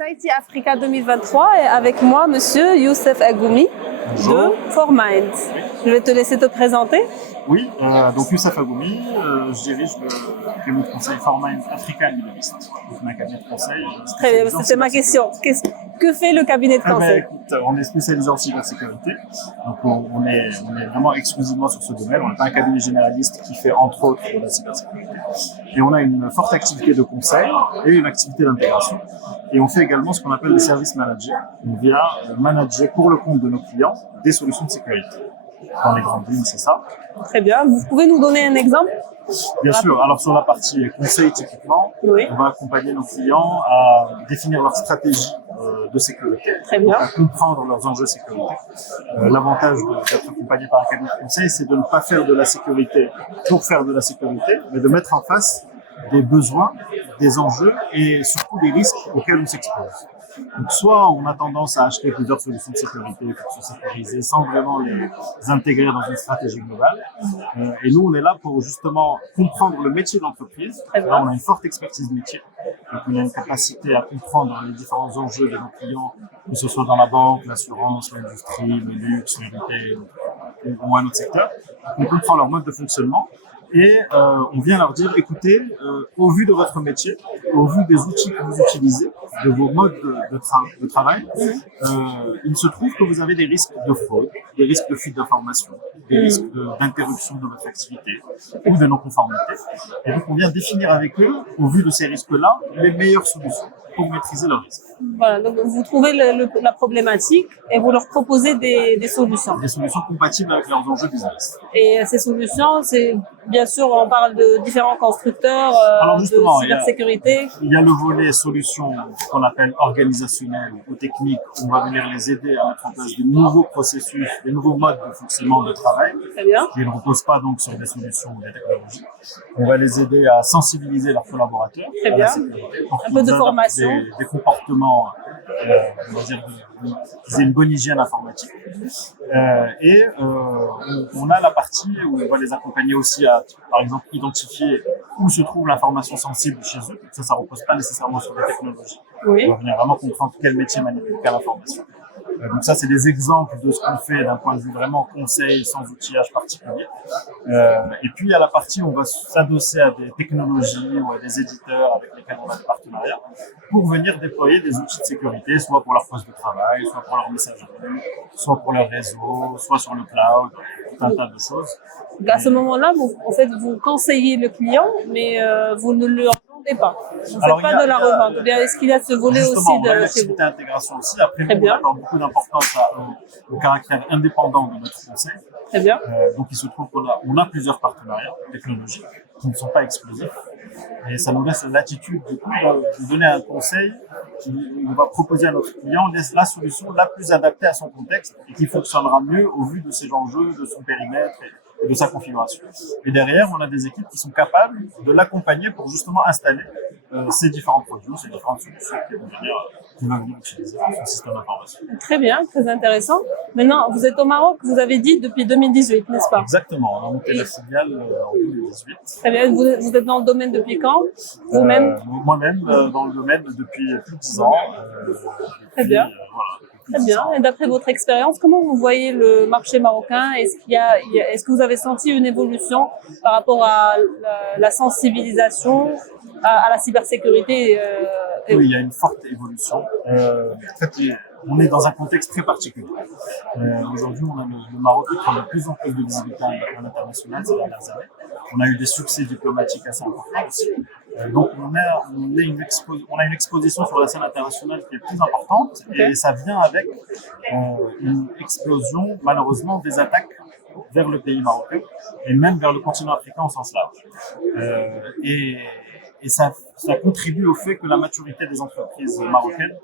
SIT Africa 2023 et avec moi, monsieur Youssef Agoumi de ForMind. Je vais te laisser te présenter. Oui, donc Youssef Agoumi, je dirige le cabinet de conseil ForMind Africa and Middle East. Donc un cabinet de conseil. Très bien, c'était ma question. Que fait le cabinet de conseil? Écoute, on est spécialisé en cybersécurité, donc on est vraiment exclusivement sur ce domaine. On n'est pas un cabinet généraliste qui fait entre autres de la cybersécurité. Et on a une forte activité de conseil et une activité d'intégration. Et on fait également ce qu'on appelle les services managers. On vient manager pour le compte de nos clients des solutions de sécurité. Dans les grandes lignes, c'est ça. Très bien. Vous pouvez nous donner un exemple? Bien sûr. Alors, sur la partie conseil, typiquement, oui, on va accompagner nos clients à définir leur stratégie de sécurité, très bien, à comprendre leurs enjeux de sécurité. L'avantage d'être accompagné par un cabinet de conseil, c'est de ne pas faire de la sécurité pour faire de la sécurité, mais de mettre en face des besoins, des enjeux et surtout des risques auxquels on s'expose. Donc, soit on a tendance à acheter plusieurs solutions de sécurité pour se sécuriser sans vraiment les intégrer dans une stratégie globale. Et nous, on est là pour justement comprendre le métier de l'entreprise. Là, on a une forte expertise métier. Donc, on a une capacité à comprendre les différents enjeux de nos clients, que ce soit dans la banque, l'assurance, l'industrie, le luxe, le retail ou un autre secteur. On comprend leur mode de fonctionnement. Et on vient leur dire, écoutez, au vu de votre métier, au vu des outils que vous utilisez, de vos modes de travail, il se trouve que vous avez des risques de fraude, des risques de fuite d'informations, des risques d'interruption de votre activité ou de non-conformité. Et donc on vient définir avec eux, au vu de ces risques-là, les meilleures solutions pour maîtriser leurs risques. Voilà, donc vous trouvez la problématique et vous leur proposez des solutions. Des solutions compatibles avec leurs enjeux business. Et ces solutions, c'est bien sûr, on parle de différents constructeurs de cybersécurité. Il y a le volet solutions qu'on appelle organisationnelles ou techniques. On va venir les aider à mettre en place de nouveaux processus, des nouveaux modes de fonctionnement de travail. Très bien. Qui ne reposent pas donc sur des solutions ou des technologies. On va les aider à sensibiliser leurs collaborateurs. Très bien. Un peu de formation. Des comportements, on va dire, qu'ils aient une bonne hygiène informatique. On a la partie où on va les accompagner aussi à, par exemple, identifier où se trouve l'information sensible chez eux. Ça repose pas nécessairement sur des technologies. Oui. On va venir vraiment comprendre quel métier manipule quelle information. Donc ça, c'est des exemples de ce qu'on fait d'un point de vue vraiment conseil, sans outillage particulier. Et puis, il y a la partie où on va s'adosser à des technologies ou à des éditeurs avec lesquels on a des partenariats pour venir déployer des outils de sécurité, soit pour leur poste de travail, soit pour leur messagerie, soit pour leur réseau, soit sur le cloud, tout un tas de choses. Donc à ce moment-là, vous conseillez le client, mais vous ne le vendez pas. Vous ne faites pas de la revente. Ou bien est-ce qu'il y a ce volet aussi de chez vous? L'activité intégration aussi. Après, nous, on accorde beaucoup d'importance au caractère indépendant de notre conseil. Très bien. Donc, il se trouve qu'on a plusieurs partenariats technologiques qui ne sont pas exclusifs. Et ça nous laisse l'attitude, du coup, de donner un conseil qui va proposer à notre client la solution la plus adaptée à son contexte et qui fonctionnera mieux au vu de ses enjeux, de son périmètre et de sa configuration. Et derrière, on a des équipes qui sont capables de l'accompagner pour justement installer ces différents produits, ces différentes solutions qui vont venir utiliser son système d'information. Très bien, très intéressant. Maintenant, vous êtes au Maroc, vous avez dit depuis 2018, n'est-ce pas? Exactement, on a monté la filiale en 2018. Très bien, vous êtes dans le domaine depuis quand? Vous-même? Moi-même, dans le domaine depuis plus de 10 ans. Très bien. Très bien. Et d'après votre expérience, comment vous voyez le marché marocain? Est-ce que vous avez senti une évolution par rapport à la sensibilisation à la cybersécurité? Oui, il y a une forte évolution. En fait, on est dans un contexte très particulier. Aujourd'hui, on a le Maroc qui prend de plus en plus de visibilité à l'international ces dernières années. On a eu des succès diplomatiques assez importants aussi. Donc, on a une exposition sur la scène internationale qui est plus importante et ça vient avec une explosion, malheureusement, des attaques vers le pays marocain et même vers le continent africain au sens large. Et ça contribue au fait que la maturité des entreprises marocaines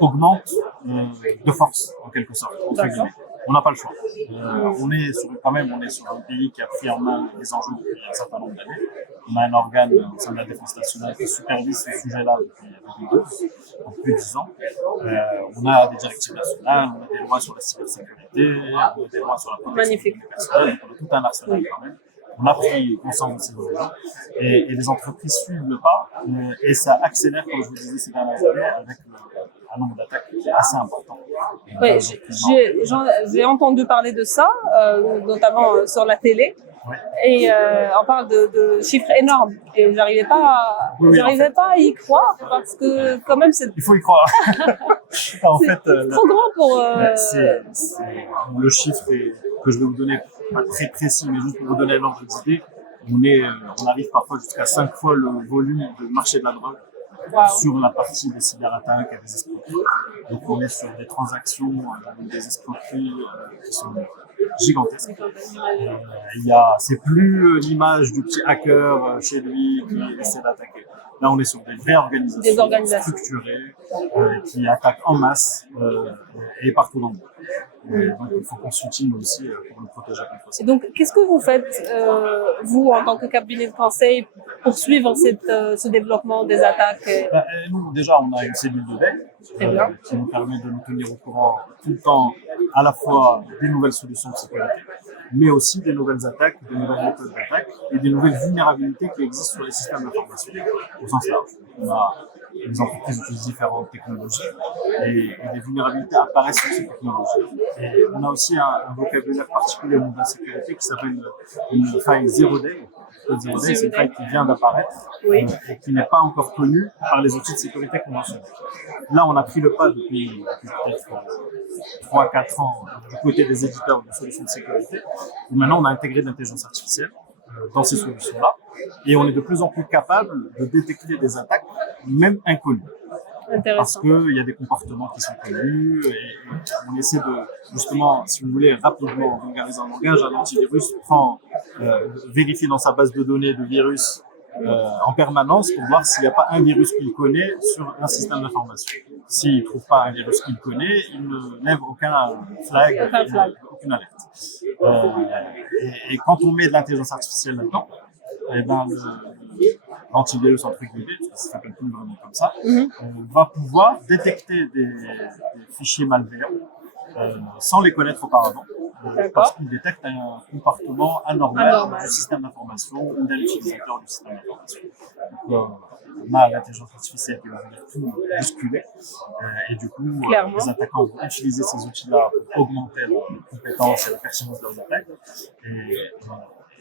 augmente de force, en quelque sorte, entre guillemets. On n'a pas le choix. On est sur un pays qui a pris en main les enjeux depuis un certain nombre d'années. On a un organe au sein de la Défense nationale qui supervise ce sujet-là depuis 2012, plus de 10 ans. On a des directives nationales, on a des lois sur la cybersécurité, on a des lois sur la protection du personnel, on a tout un arsenal quand même. On a pris conscience de ces enjeux et les entreprises suivent le pas et ça accélère, comme je vous disais ces dernières années, avec un nombre d'attaques qui est assez important. Oui, j'ai entendu parler de ça, notamment sur la télé. Ouais. Et on parle de chiffres énormes. Et j'arrivais pas à y croire parce que quand même c'est Il faut y croire. En fait, trop grand pour. Le chiffre que je vais vous donner, pas très précis, mais juste pour vous donner l'ordre d'idée, on arrive parfois jusqu'à 5 fois le volume de marché de la drogue sur la partie des cyberattaques et des escroqueries. Donc on est sur des transactions, des escroqueries qui sont gigantesques. C'est plus l'image du petit hacker chez lui qui essaie d'attaquer. Là, on est sur des vraies organisations structurées qui attaquent en masse et partout dans le monde. Donc, il faut qu'on soutienne aussi pour nous protéger contre ça. Et donc, qu'est-ce que vous faites, vous, en tant que cabinet de conseil, pour suivre ce développement des attaques? Nous, déjà, on a une cellule de veille qui nous permet de nous tenir au courant tout le temps, à la fois des nouvelles solutions de sécurité, mais aussi des nouvelles attaques, des nouvelles méthodes d'attaque et des nouvelles vulnérabilités qui existent sur les systèmes d'information au sens large. Les entreprises utilisent différentes technologies et des vulnérabilités apparaissent sur ces technologies. Et on a aussi un vocabulaire particulier au niveau de la sécurité qui s'appelle une faille zero day. Zero day, c'est une faille qui vient d'apparaître et qui n'est pas encore connue par les outils de sécurité conventionnels. Là, on a pris le pas depuis peut-être 3-4 ans du côté des éditeurs de solutions de sécurité. Et maintenant, on a intégré de l'intelligence artificielle dans ces solutions-là. Et on est de plus en plus capable de détecter des attaques, même inconnues. Parce qu'il y a des comportements qui sont connus et on essaie de, justement, si vous voulez, rapidement vulgariser un langage, un antivirus vérifie dans sa base de données de virus en permanence pour voir s'il n'y a pas un virus qu'il connaît sur un système d'information. S'il ne trouve pas un virus qu'il connaît, il ne lève aucun flag, aucune alerte. Et quand on met de l'intelligence artificielle là-dedans, l'antivirus, entre guillemets, ça ne s'appelle plus vraiment comme ça, va pouvoir détecter des fichiers malveillants sans les connaître auparavant, parce qu'il détecte un comportement anormal du système d'information ou d'un utilisateur du système d'information. Donc, on a l'intelligence artificielle qui va venir tout bousculer, et du coup, les attaquants vont utiliser ces outils-là pour augmenter leurs compétences et la pertinence de leurs attaques.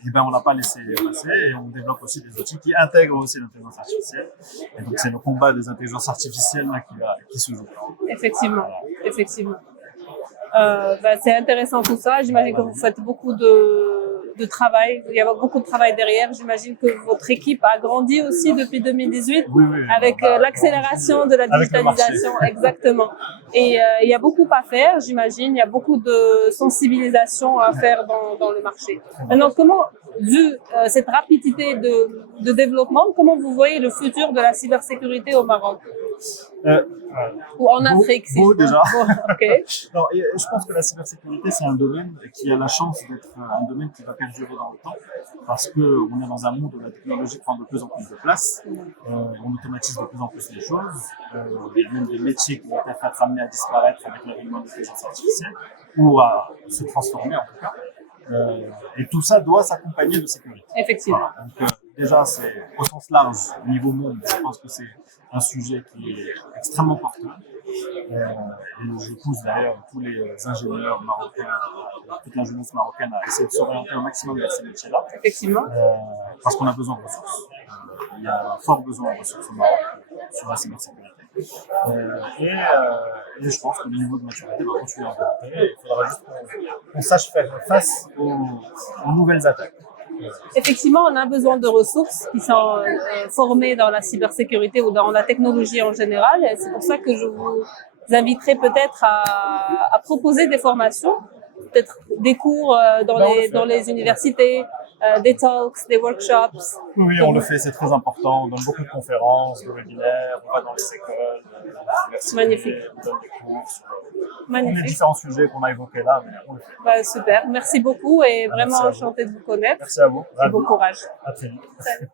Et on n'a pas laissé passer et on développe aussi des outils qui intègrent aussi l'intelligence artificielle. Et donc, c'est le combat des intelligences artificielles là, qui se joue. Effectivement. C'est intéressant tout ça. J'imagine que vous faites beaucoup de travail. Il y a beaucoup de travail derrière. J'imagine que votre équipe a grandi aussi depuis 2018 avec l'accélération de la digitalisation. Exactement. Et il y a beaucoup à faire, j'imagine. Il y a beaucoup de sensibilisation à faire dans le marché. Maintenant, vu cette rapidité de développement, comment vous voyez le futur de la cybersécurité au Maroc? Ou en Afrique, si déjà. Okay. Non, je pense que la cybersécurité, c'est un domaine qui a la chance d'être un domaine qui va perdurer dans le temps, parce qu'on est dans un monde où la technologie prend de plus en plus de place, on automatise de plus en plus les choses, il y a même des métiers qui vont être amenés à disparaître avec l'avènement de l'intelligence artificielle, ou à se transformer en tout cas. Et tout ça doit s'accompagner de sécurité. Effectivement. Voilà. Donc, déjà, c'est au sens large, au niveau monde, je pense que c'est un sujet qui est extrêmement porteur. Et je pousse d'ailleurs tous les ingénieurs marocains, toute la jeunesse marocaine à essayer de s'orienter au maximum vers ces métiers-là. Effectivement. Parce qu'on a besoin de ressources. Il y a un fort besoin de ressources au Maroc sur la cybersécurité. Et je pense que le niveau de maturité va continuer à augmenter. Il faudra juste qu'on sache faire face aux nouvelles attaques. Effectivement, on a besoin de ressources qui sont formées dans la cybersécurité ou dans la technologie en général. Et c'est pour ça que je vous inviterai peut-être à proposer des formations, peut-être des cours dans les universités, des talks, des workshops. Oui, on le fait, c'est très important. On donne beaucoup de conférences, de webinaires, on va dans les écoles, dans les universités. Magnifique. On donne des cours sur les différents sujets qu'on a évoqués là, mais on le fait. Super, merci beaucoup et vraiment enchanté de vous connaître. Merci à vous. Et bon courage. À très vite. Salut.